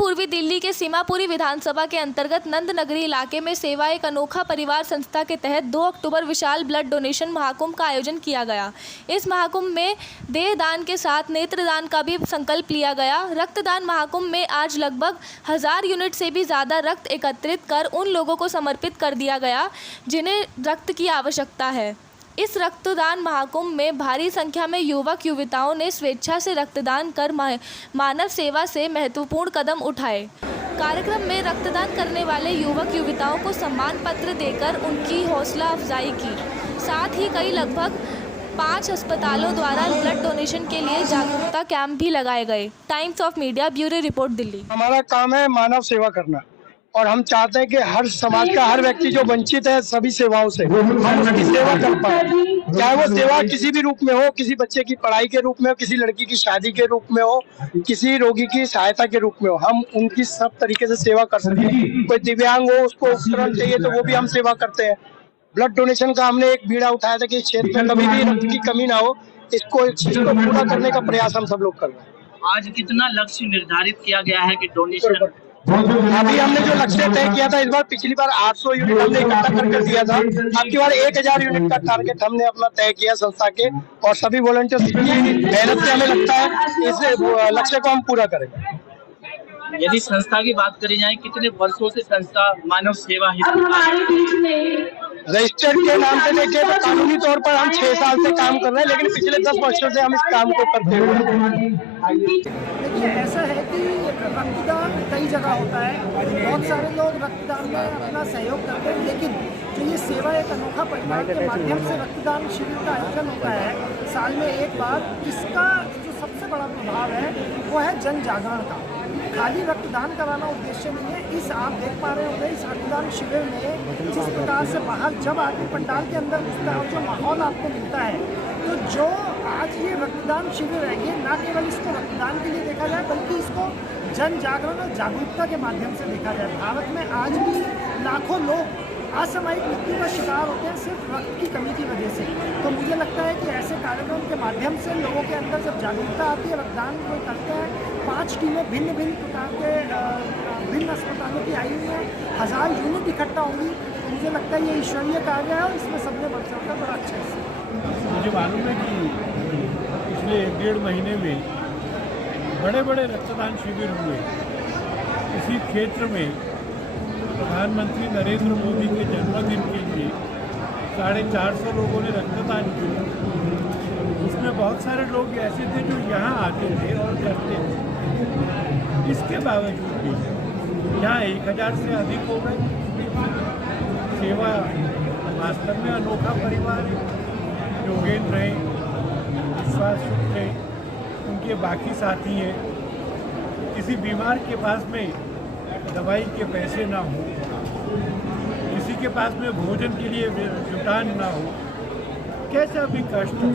पूर्वी दिल्ली के सीमापुरी विधानसभा के अंतर्गत नंद नगरी इलाके में सेवा एक अनोखा परिवार संस्था के तहत 2 अक्टूबर विशाल ब्लड डोनेशन महाकुंभ का आयोजन किया गया। इस महाकुंभ में देह दान के साथ नेत्रदान का भी संकल्प लिया गया। रक्तदान महाकुंभ में आज लगभग 1000 यूनिट से भी ज़्यादा रक्त एकत्रित कर उन लोगों को समर्पित कर दिया गया जिन्हें रक्त की आवश्यकता है। इस रक्तदान महाकुंभ में भारी संख्या में युवक युवतियों ने स्वेच्छा से रक्तदान कर मानव सेवा से महत्वपूर्ण कदम उठाए। कार्यक्रम में रक्तदान करने वाले युवक युवतियों को सम्मान पत्र देकर उनकी हौसला अफजाई की। साथ ही कई लगभग 5 अस्पतालों द्वारा ब्लड डोनेशन के लिए जागरूकता कैंप भी लगाए गए। Times of media bureau report Delhi. हमारा काम है मानव सेवा करना और हम चाहते हैं कि हर समाज का हर व्यक्ति जो वंचित है सभी सेवाओं से हम उसकी सेवा कर पाए, चाहे वो सेवा किसी भी रूप में हो, किसी बच्चे की पढ़ाई के रूप में हो, किसी लड़की की शादी के रूप में हो, किसी रोगी की सहायता के रूप में हो, हम उनकी सब तरीके से सेवा कर सकते हैं। कोई दिव्यांग हो उसको उपकरण चाहिए तो वो भी हम सेवा करते हैं। ब्लड डोनेशन का हमने एक बीड़ा उठाया था कि इस क्षेत्र में कभी भी रक्त की कमी ना हो, इसको पूरा करने का प्रयास हम सब लोग कर रहे हैं। आज कितना लक्ष्य निर्धारित किया गया है कि डोनेशन? अभी हमने जो लक्ष्य तय किया था, इस बार पिछली बार 800 यूनिट हमने इकट्ठा कर दिया था। अब की बार 1000 यूनिट का टारगेट हमने अपना तय किया संस्था के, और सभी वॉलंटियर्स की मेहनत से हमें लगता है इस लक्ष्य को हम पूरा करेंगे। यदि संस्था की बात करी जाए, कितने वर्षों से संस्था मानव सेवा रजिस्टर्ड के नाम से देखें तो कानूनी तौर पर हम 6 साल से काम कर रहे हैं, लेकिन पिछले 10 वर्षों से हम इस काम को करते हुए। देखिए, ऐसा है कि रक्तदान कई जगह होता है, बहुत सारे लोग रक्तदान में अपना सहयोग करते हैं, लेकिन जो ये सेवा एक अनोखा परिवार के माध्यम से रक्तदान शिविर का आयोजन होता है साल में एक बार, इसका जो सबसे बड़ा प्रभाव है वो है जन जागरण का। खाली रक्तदान कराना उद्देश्य नहीं है। इस आप देख पा रहे होंगे इस रक्तदान शिविर में जिस प्रकार से बाहर जब आदमी पंडाल के अंदर घुसता है और जो माहौल आपको मिलता है, तो जो आज ये रक्तदान शिविर है, ये ना केवल इसको रक्तदान के लिए देखा जाए बल्कि इसको जन जागरण और जागरूकता के माध्यम से देखा जाए। भारत में आज भी लाखों लोग असामयिक मृत्यु का शिकार होते हैं सिर्फ रक्त की कमी की वजह से। तो मुझे लगता है कि ऐसे कार्यक्रम के माध्यम से लोगों के अंदर जब जागरूकता आती है, रक्तदान कोई करते हैं, 5 टीमें भिन्न भिन्न प्रकार के भिन्न अस्पतालों की आई हुई हैं, 1000 यूनिट इकट्ठा होंगी, तो मुझे लगता है ये ईश्वरीय कार्य है और इसमें सबने बढ़ चढ़कर बड़ा अच्छा है। मुझे मालूम है कि पिछले 1.5 महीने में बड़े बड़े रक्तदान शिविर हुए। इसी क्षेत्र में प्रधानमंत्री नरेंद्र मोदी के जन्मदिन के लिए 450 लोगों ने रक्तदान किया। उसमें बहुत सारे लोग ऐसे थे जो यहाँ आते थे और करते थे। इसके बावजूद भी यहाँ 1000 से अधिक हो गए। सेवा वास्तव में अनोखा परिवार है। योगेंद्र हैं, विश्वास शुक्ल हैं, उनके बाकी साथी हैं। किसी बीमार के पास में दवाई के पैसे ना हो, किसी के पास में भोजन के लिए जुटान ना हो, कैसा भी कष्ट हो,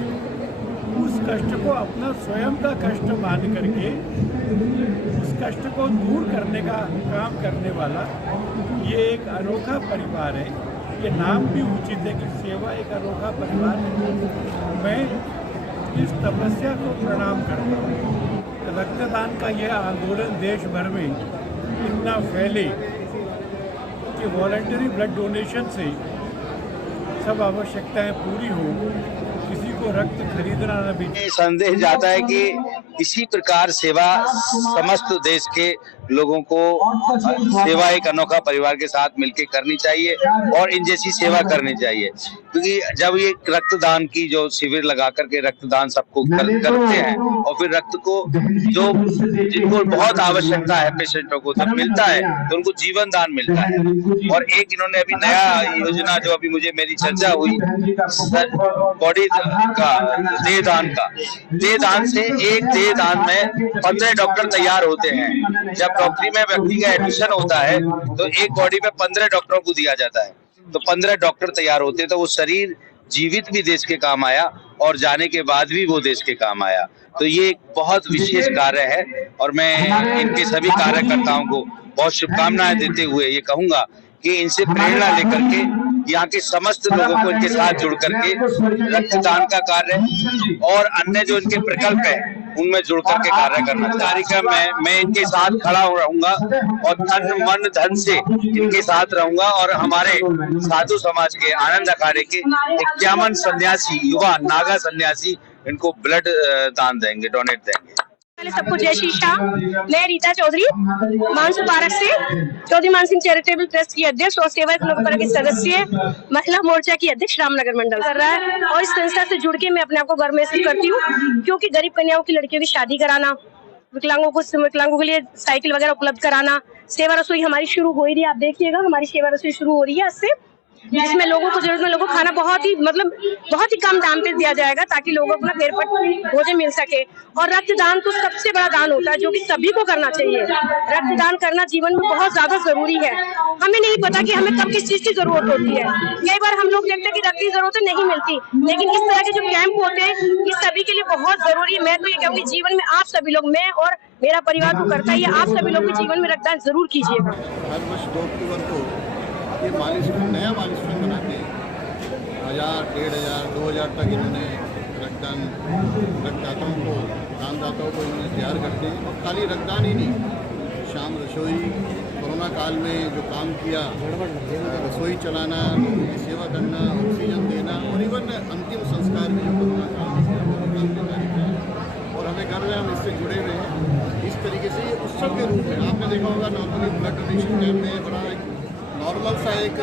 उस कष्ट को अपना स्वयं का कष्ट मान करके उस कष्ट को दूर करने का काम करने वाला ये एक अनोखा परिवार है। ये नाम भी उचित है कि सेवा एक अनोखा परिवार है। मैं इस तपस्या को प्रणाम करता हूँ। रक्तदान का यह आंदोलन देश भर में इतना फैले कि वॉलंटरी ब्लड डोनेशन से सब आवश्यकताएं पूरी हो, किसी को रक्त खरीदना न भी। संदेश जाता है कि इसी प्रकार सेवा समस्त देश के लोगों को सेवा एक अनोखा परिवार के साथ मिलकर करनी चाहिए और इन जैसी सेवा करनी चाहिए। क्योंकि जब ये रक्तदान की जो शिविर लगा करके रक्तदान सबको करते हैं और फिर रक्त को जो जिनको बहुत आवश्यकता है पेशेंटों को जब मिलता है तो उनको जीवन दान मिलता है। और एक इन्होंने अभी नया योजना जो अभी मुझे मेरी चर्चा हुई बॉडी का देह दान से एक देह दान में 15 डॉक्टर तैयार होते हैं। जब डॉक्टरी में व्यक्ति का एडमिशन होता है तो एक बॉडी में 15 डॉक्टरों को दिया जाता है, तो 15 डॉक्टर तैयार होते हैं। तो वो शरीर जीवित भी देश के काम आया और जाने के बाद भी वो देश के काम आया। तो ये एक बहुत विशेष कार्य है और मैं इनके सभी कार्यकर्ताओं को बहुत शुभकामनाएं देते हुए ये कहूंगा कि इनसे प्रेरणा लेकर के यहाँ के समस्त लोगों को इनके साथ जुड़ करके रक्तदान का कार्य और अन्य जो इनके प्रकल्प है उनमें जुड़ करके कार्य करना। कार्यक्रम में मैं इनके साथ खड़ा रहूंगा और तन मन धन से इनके साथ रहूंगा और हमारे साधु समाज के आनंद अखाड़े के 51 सन्यासी, युवा नागा सन्यासी इनको ब्लड दान देंगे, डोनेट देंगे। पहले सबको जय श्री श्याम। मैं रीता चौधरी मानसू पार्क से चौधरी मानसिंह चैरिटेबल ट्रस्ट की अध्यक्ष और सेवा परंपरा के सदस्य, महिला मोर्चा की अध्यक्ष रामनगर मंडल कर रहा है। और इस संस्था से जुड़ के मैं अपने आप को गर्व महसूस करती हूँ, क्योंकि गरीब कन्याओं की लड़कियों की शादी कराना, विकलांगों के लिए साइकिल वगैरह उपलब्ध कराना, सेवा रसोई हमारी शुरू हो रही है। आप देखिएगा हमारी सेवा रसोई शुरू हो रही है आज से, जिसमें लोगों को जरूरतमंद लोगों को खाना बहुत ही कम दाम पे दिया जाएगा, ताकि लोगों को अपना पेट पर भोजन मिल सके। और रक्तदान तो सबसे बड़ा दान होता है, जो कि सभी को करना चाहिए। रक्तदान करना जीवन में बहुत ज्यादा जरूरी है। हमें नहीं पता कि हमें कब किस चीज की जरूरत होती है। कई बार हम लोग देखते हैं कि रक्त की जरूरत नहीं मिलती, लेकिन इस तरह के जो कैंप होते हैं ये सभी के लिए बहुत जरूरी है। मैं तो ये कहूँगी जीवन में आप सभी लोग, मैं और मेरा परिवार तो करता है, आप सभी लोग भी जीवन में रक्तदान जरूर कीजिएगा। हर वर्ष 2 अक्टूबर को ये माइलस्टोन, नया माइलस्टोन बनाते हैं। 1000, 1500, 2000 तक इन्होंने रक्तदाताओं को, दानदाताओं को इन्होंने तैयार करते हैं। और खाली रक्तदान ही नहीं, शाम रसोई, कोरोना काल में जो काम किया, रसोई चलाना, लोगों की सेवा करना, ऑक्सीजन देना और इवन अंतिम संस्कार में जो कोरोना काल में किया, वो काम देना है। और हमें गर्व है, हम इससे जुड़े हुए हैं। इस तरीके से ये उत्सव के रूप में आपने देखा होगा, नॉर्मली ब्लड डोनेशन कैंप में बड़ा नॉर्मल सा एक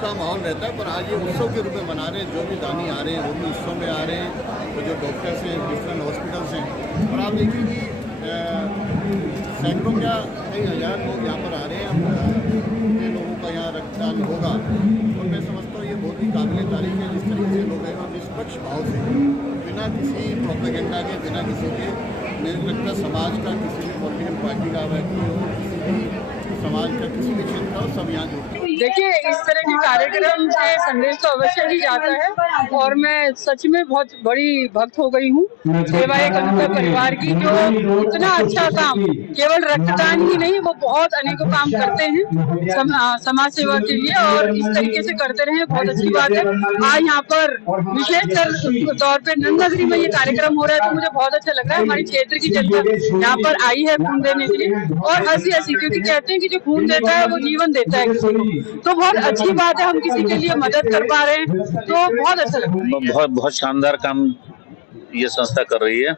सा माहौल रहता है, पर आज ये उत्सव के रूप में मना रहे हैं। जो भी दानी आ रहे हैं वो भी उत्सव में आ रहे हैं, तो जो डॉक्टर्स हैं, डिफरेंट हॉस्पिटल्स हैं, और आप देखिए कि सैकड़ों क्या कई हज़ार लोग यहाँ पर आ रहे हैं। जितने लोगों का यहाँ रक्तदान होगा, और मैं समझता हूँ ये बहुत ही काबिल तारीफ है जिस तरीके से लोग हैं और निष्पक्ष भाव से, बिना किसी प्रोपेगेंडा के, बिना किसी के, मुझे लगता है समाज का, किसी भी पॉलिटिकल पार्टी का व्यक्ति हो, किसी भी समाज का किसी भी क्षेत्र का, सब यहाँ जुड़ते हैं। देखिए, इस तरह के कार्यक्रम से संदेश तो अवश्य ही जाता है, और मैं सच में बहुत बड़ी भक्त हो गई हूँ सेवा एक अनोखा परिवार की, जो इतना अच्छा काम, केवल रक्तदान ही नहीं, वो बहुत अनेकों काम करते हैं समाज सेवा के लिए, और इस तरीके से करते रहे, बहुत अच्छी बात है। आज यहाँ पर विशेष तौर पे नंद नगरी में ये कार्यक्रम हो रहा है, तो मुझे बहुत अच्छा लग रहा है। हमारी क्षेत्र की जनता यहाँ पर आई है खून देने के लिए, और हंसी क्योंकि कहते हैं कि जो खून देता है वो जीवन देता है किसी को, तो बहुत अच्छी बात है। हम किसी के लिए मदद कर पा रहे हैं, तो बहुत अच्छा लगता है। बहुत शानदार काम ये संस्था कर रही है,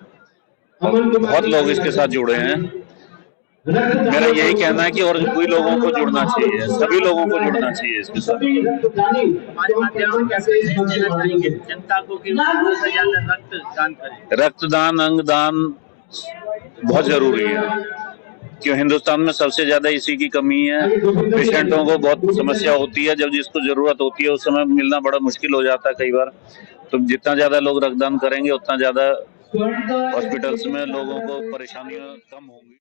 बहुत लोग इसके साथ जुड़े हैं। मेरा यही कहना है कि और भी लोगों को जुड़ना चाहिए, सभी लोगों को जुड़ना चाहिए इसके साथ। हमारे माध्यम से कैसे देना चाहेंगे जनता को कि रक्तदान करें? रक्तदान, अंगदान बहुत जरूरी है, क्यों हिंदुस्तान में सबसे ज्यादा इसी की कमी है। पेशेंटों को बहुत समस्या होती है, जब जिसको जरूरत होती है उस समय मिलना बड़ा मुश्किल हो जाता है कई बार। तो जितना ज्यादा लोग रक्तदान करेंगे उतना ज्यादा हॉस्पिटल्स में लोगों को परेशानियां कम होंगी।